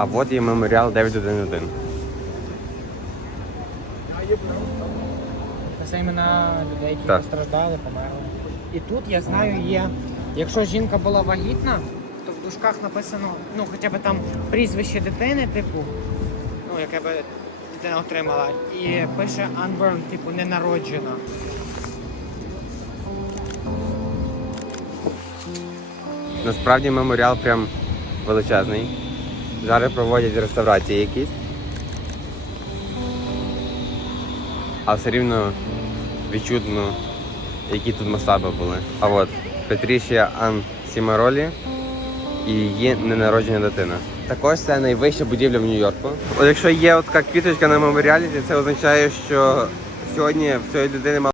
А от є меморіал 911. Це імена людей, які Так. постраждали, померли. І тут я знаю, є. Якщо жінка була вагітна, то в дужках написано, ну хоча б там прізвище дитини, типу, ну яке би дитина отримала, і пише unborn, типу ненароджена. Насправді меморіал прям величезний. Зараз проводять реставрації якісь. А все рівно відчутно, які тут масштаби були. А от Петрішія Ан Сімаролі і її ненароджена дитина. Також це найвища будівля в Нью-Йорку. Якщо є от така квіточка на меморіалі, це означає, що сьогодні в цієї людини мав